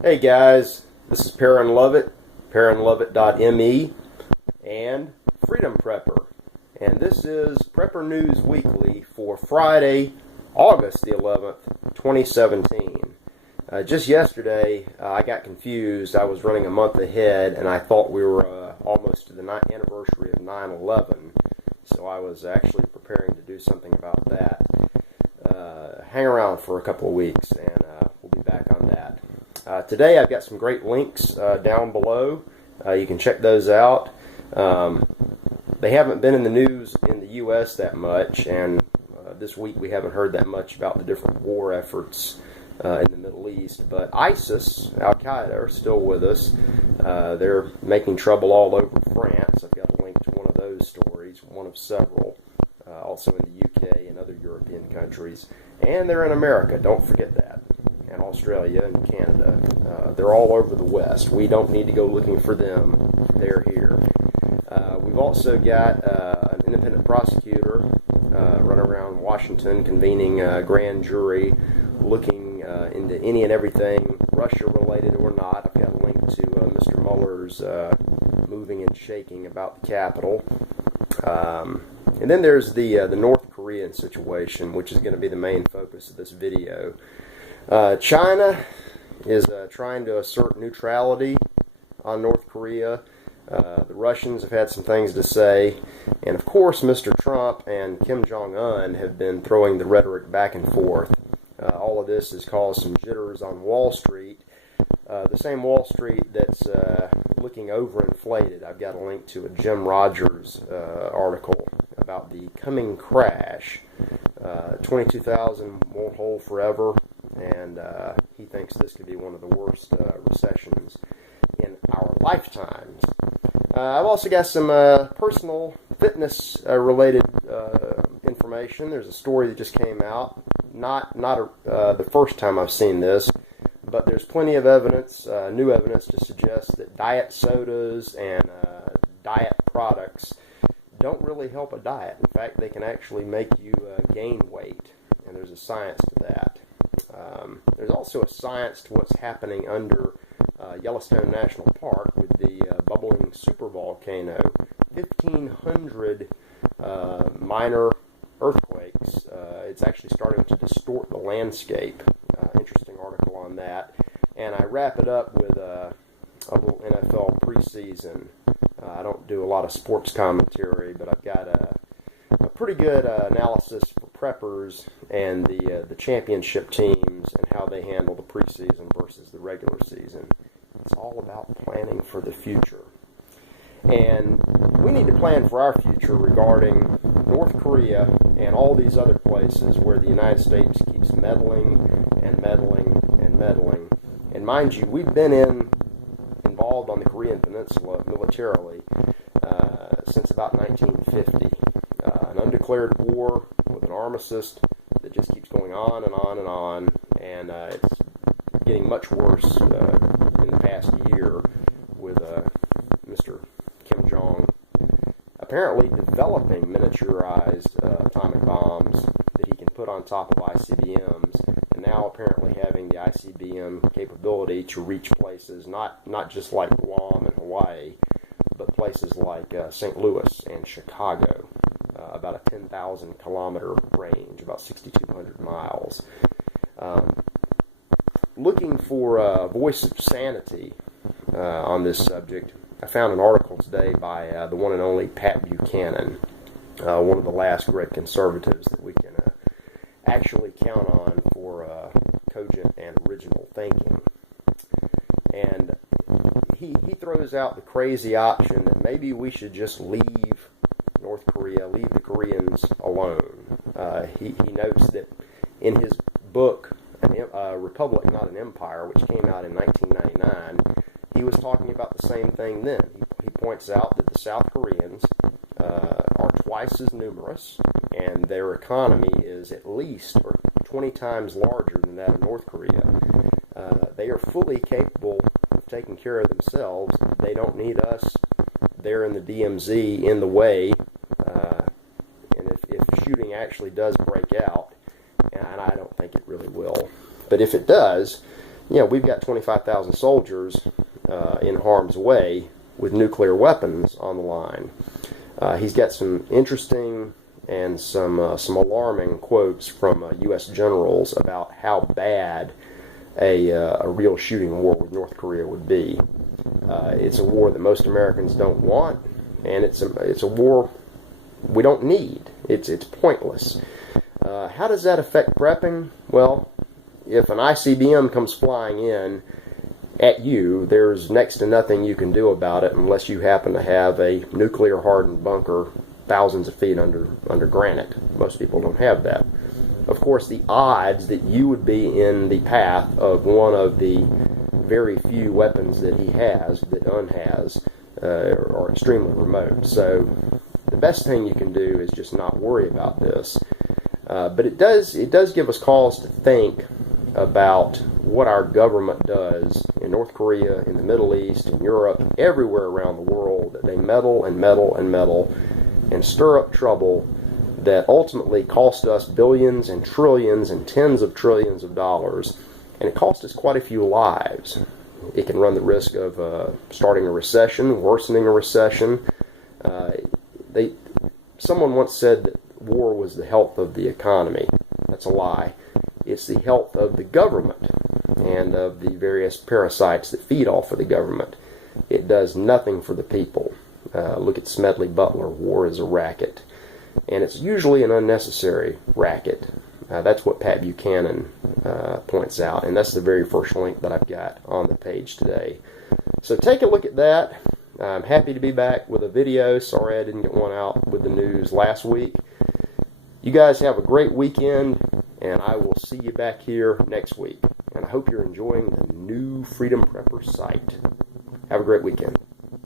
Hey guys, this is Perrin Lovett, PerrinLovett.me, and Freedom Prepper. And this is Prepper News Weekly for Friday, August the 11th, 2017. Just yesterday, I got confused. I was running a month ahead, and I thought we were almost to the anniversary of 9/11. So I was actually preparing to do something about that. Hang around for a couple of weeks, and we'll be back on that. Today I've got some great links down below. You can check those out. They haven't been in the news in the U.S. that much, and this week we haven't heard that much about the different war efforts in the Middle East. But ISIS, Al-Qaeda, are still with us. They're making trouble all over France. I've got a link to one of those stories, one of several, also in the UK and other European countries. And they're in America, don't forget that. And Australia and Canada. They're all over the West. We don't need to go looking for them. They're here. We've also got an independent prosecutor running around Washington convening a grand jury looking into any and everything Russia-related or not. I've got a link to Mr. Mueller's moving and shaking about the Capitol. And then there's the North Korean situation, which is going to be the main focus of this video. China is trying to assert neutrality on North Korea. The Russians have had some things to say. And of course, Mr. Trump and Kim Jong-un have been throwing the rhetoric back and forth. All of this has caused some jitters on Wall Street. The same Wall Street that's looking overinflated. I've got a link to a Jim Rogers article about the coming crash. 22,000 won't hold forever. And he thinks this could be one of the worst recessions in our lifetimes. I've also got some personal fitness-related information. There's a story that just came out. Not the first time I've seen this, but there's plenty of evidence, new evidence, to suggest that diet sodas and diet products don't really help a diet. In fact, they can actually make you gain weight, and there's a science to that. There's also a science to what's happening under Yellowstone National Park with the bubbling supervolcano. 1,500 minor earthquakes. It's actually starting to distort the landscape. Interesting article on that. And I wrap it up with a little NFL preseason. I don't do a lot of sports commentary, but I've got a pretty good analysis for preppers and the championship teams and how they handle the preseason versus the regular season. It's all about planning for the future. And we need to plan for our future regarding North Korea and all these other places where the United States keeps meddling and meddling and meddling. And mind you, we've been involved on the Korean Peninsula militarily since about 1950. An undeclared war with an armistice that just keeps going on and on and on, and it's getting much worse in the past year with Mr. Kim Jong apparently developing miniaturized atomic bombs that he can put on top of ICBMs, and now apparently having the ICBM capability to reach places not just like Guam and Hawaii, but places like St. Louis and Chicago. About a 10,000 kilometer range, about 6,200 miles. Looking for a voice of sanity on this subject, I found an article today by the one and only Pat Buchanan, one of the last great conservatives that we can actually count on for cogent and original thinking. And he throws out the crazy option that maybe we should just leave North Korea, leave the Koreans alone. He notes that in his book, Republic, Not an Empire, which came out in 1999, he was talking about the same thing then. He points out that the South Koreans are twice as numerous, and their economy is at least 20 times larger than that of North Korea. They are fully capable of taking care of themselves. They don't need us there in the DMZ in the way. And if shooting actually does break out, and I don't think it really will, but if it does, we've got 25,000 soldiers in harm's way with nuclear weapons on the line. He's got some interesting and some alarming quotes from U.S. generals about how bad a real shooting war with North Korea would be. It's a war that most Americans don't want, and it's a war we don't need. It's pointless. How does that affect prepping? Well, if an ICBM comes flying in at you, there's next to nothing you can do about it unless you happen to have a nuclear-hardened bunker thousands of feet under granite. Most people don't have that. Of course, the odds that you would be in the path of one of the very few weapons that he has, that Un has, are extremely remote. So the best thing you can do is just not worry about this. But it does give us cause to think about what our government does in North Korea, in the Middle East, in Europe, everywhere around the world. That they meddle and meddle and meddle and stir up trouble that ultimately cost us billions and trillions and tens of trillions of dollars, and it cost us quite a few lives. It can run the risk of starting a recession, worsening a recession. Someone once said that war was the health of the economy. That's a lie. It's the health of the government and of the various parasites that feed off of the government. It does nothing for the people. Look at Smedley Butler. War is a racket. And it's usually an unnecessary racket. That's what Pat Buchanan points out. And that's the very first link that I've got on the page today. So take a look at that. I'm happy to be back with a video. Sorry I didn't get one out with the news last week. You guys have a great weekend, and I will see you back here next week. And I hope you're enjoying the new Freedom Prepper site. Have a great weekend.